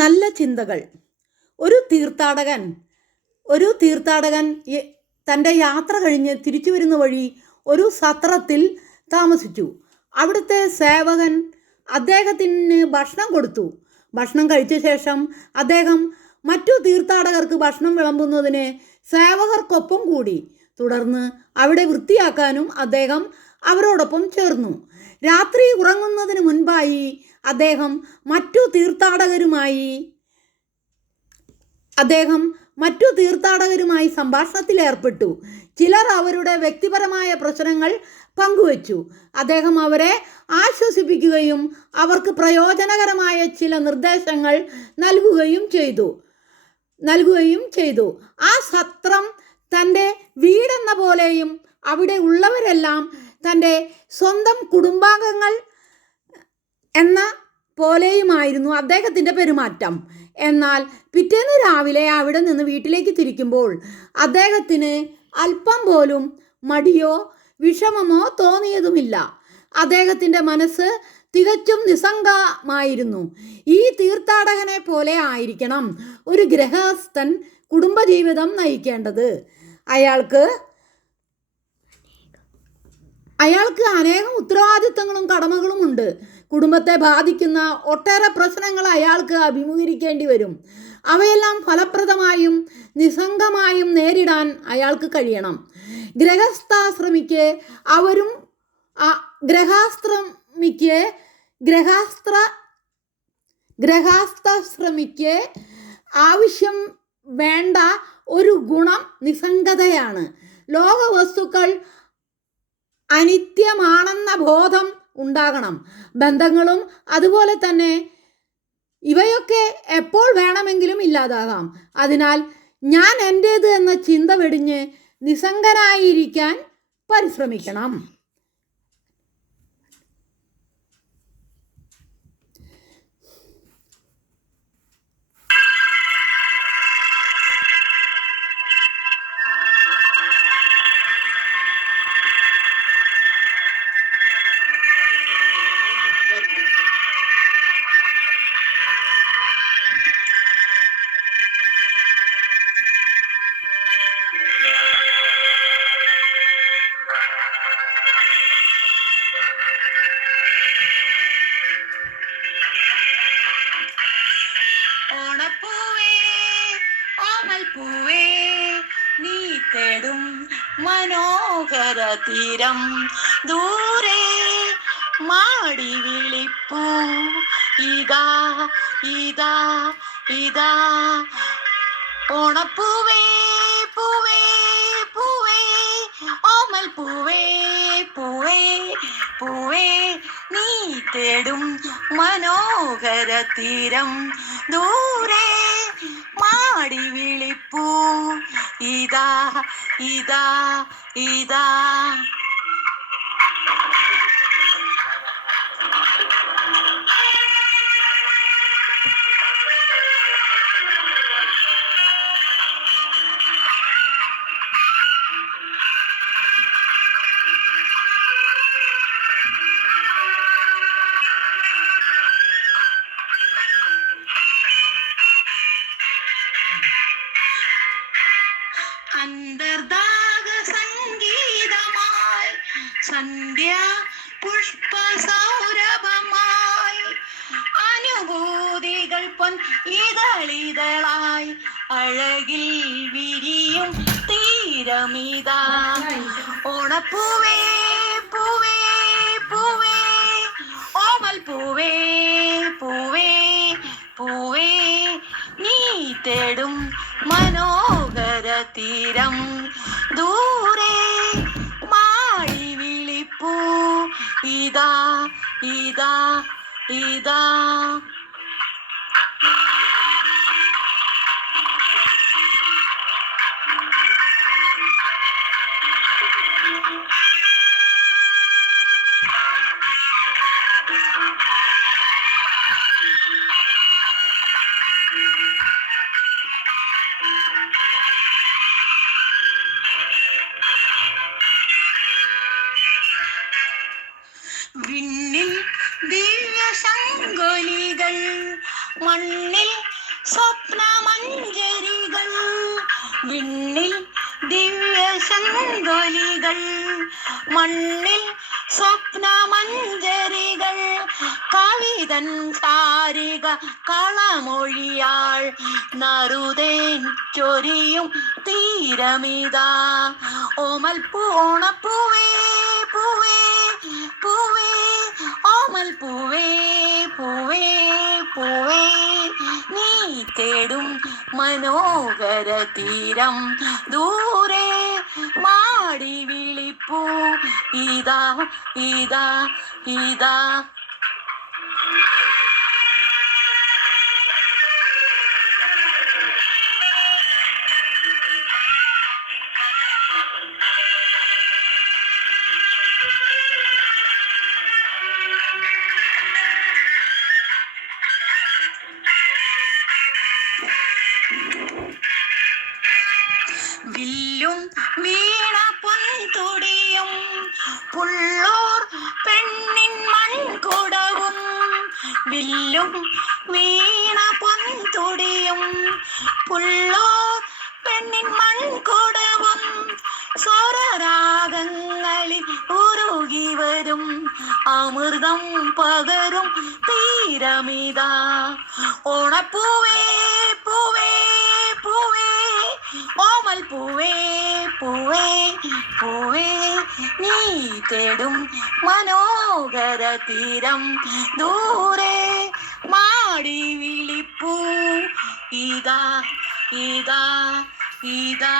നല്ല ചിന്തകൾ. ഒരു തീർത്ഥാടകൻ ഒരു തീർത്ഥാടകൻ തന്റെ യാത്ര കഴിഞ്ഞ് തിരിച്ചു വരുന്ന വഴി ഒരു സത്രത്തിൽ താമസിച്ചു. അവിടുത്തെ സേവകൻ അദ്ദേഹത്തിന് ഭക്ഷണം കൊടുത്തു. ഭക്ഷണം കഴിച്ച ശേഷം അദ്ദേഹം മറ്റു തീർത്ഥാടകർക്ക് ഭക്ഷണം വിളമ്പുന്നതിന് സേവകർക്കൊപ്പം കൂടി. തുടർന്ന് അവിടെ വൃത്തിയാക്കാനും അദ്ദേഹം അവരോടൊപ്പം ചേർന്നു. രാത്രി ഉറങ്ങുന്നതിന് മുൻപായി അദ്ദേഹം മറ്റു തീർത്ഥാടകരുമായി അദ്ദേഹം മറ്റു തീർത്ഥാടകരുമായി സംഭാഷണത്തിൽ ഏർപ്പെട്ടു. ചിലർ അവരുടെ വ്യക്തിപരമായ പ്രശ്നങ്ങൾ പങ്കുവച്ചു. അദ്ദേഹം അവരെ ആശ്വസിപ്പിക്കുകയും അവർക്ക് പ്രയോജനകരമായ ചില നിർദ്ദേശങ്ങൾ നൽകുകയും ചെയ്തു. നൽകുകയും ചെയ്തു. ആ സത്രം തന്റെ വീടെന്ന പോലെയും അവിടെ ഉള്ളവരെല്ലാം തന്റെ സ്വന്തം കുടുംബാംഗങ്ങൾ എന്ന പോലെയുമായിരുന്നു അദ്ദേഹത്തിന്റെ പെരുമാറ്റം. എന്നാൽ പിറ്റേന്ന് രാവിലെ അവിടെ നിന്ന് വീട്ടിലേക്ക് തിരിക്കുമ്പോൾ അദ്ദേഹത്തിന് അല്പം പോലും മടിയോ വിഷമമോ തോന്നിയതുമില്ല. അദ്ദേഹത്തിന്റെ മനസ്സ് തികച്ചും നിസ്സംഗമായിരുന്നു. ഈ തീർത്ഥാടകനെ പോലെ ആയിരിക്കണം ഒരു ഗൃഹസ്ഥൻ കുടുംബജീവിതം നയിക്കേണ്ടത്. അയാൾക്ക് അയാൾക്ക് അനേകം ഉത്തരവാദിത്തങ്ങളും കടമകളും ഉണ്ട് കുടുംബത്തെ ബാധിക്കുന്ന ഒട്ടേറെ പ്രശ്നങ്ങൾ അയാൾക്ക് അഭിമുഖീകരിക്കേണ്ടി വരും. അവയെല്ലാം ഫലപ്രദമായും നിസ്സംഗമായും നേരിടാൻ അയാൾക്ക് കഴിയണം. ഗ്രഹസ്ഥാശ്രമിക്ക് അവരും ഗ്രഹാശ്രമിക്ക് ഗ്രഹാസ്ത്ര ഗ്രഹാസ്ഥാശ്രമിക്ക് ആവശ്യം വേണ്ട ഒരു ഗുണം നിസ്സംഗതയാണ്. ലോകവസ്തുക്കൾ അനിത്യമാണെന്ന ബോധം ഉണ്ടാകണം. ബന്ധങ്ങളും അതുപോലെ തന്നെ ഇവയൊക്കെ എപ്പോൾ വേണമെങ്കിലും ഇല്ലാതാകാം. അതിനാൽ ഞാൻ എന്റേത് എന്ന ചിന്ത വെടിഞ്ഞ് നിസ്സംഗനായിരിക്കാൻ പരിശ്രമിക്കണം. തേടും മനോഹര തീരം ദൂരെ മാടി വിളിപ്പൂ. ഇതാ ഇതാ ഇതാ. ഓണപ്പൂവേ പൂവേ പൂവേ. ഓമൽ പൂവേ പൂവേ. പൂവേ നീ തേടും മനോഹര തീരം. ദൂരെ മാടി വിളിപ്പൂ. ഇതാ ഇതാ ഇതാ. സന്ധ്യ പുഷ്പ സൗരഭമായി അനുഭൂതികൾ പൊൻ ഇതളിതളായി അഴകിൽ വിരിയും തീരമിതാ. ഓണപ്പൂവേ പൂവേ പൂവേ ഓമൽ പൂവേ പൂവേ പൂവേ നീ തേടും മനോഹര തീരം. ഇതാ വിണ്ണിൽ ദിവ്യ ശങ്കൊലികൾ മണ്ണിൽ സ്വപ്നമഞ്ജരികൾ വിണ്ണിൽ ദിവ്യ ശങ്കുലികൾ മണ്ണിൽ സ്വപ്നമഞ്ജരികൾ. കവിതൻ താരിക കളമൊഴിയാൾ നറുതേൻ ചൊരിയും തീരമിതാ. ഓമൽ പൂണപ്പൂവേ മനോഹര തീരം ദൂരെ മാടി വിളിപ്പൂ. ഇതാ ഇതാ ഇതാ. വീണ പൊൻതുടിയും പുള്ളൂർ പെണ്ണിൻ മൺകുടവും വില്ലും വീണ പൊൻതുടിയും പുള്ളൂർ പെണ്ണിൻ മൺകുടവും സ്വരരാഗങ്ങളിൽ ഉരുകി വരും. അമൃതം പകരും തീരമിത. ഓണപ്പൂവേ പൂവേ പൂവേ ഓമൽ പൂവേ പൂവേ പൂവേ നീ തേടും മനോഹര തീരം ദൂരെ. മാടി വിളിപ്പൂ ഇതാ ഇതാ ഇതാ.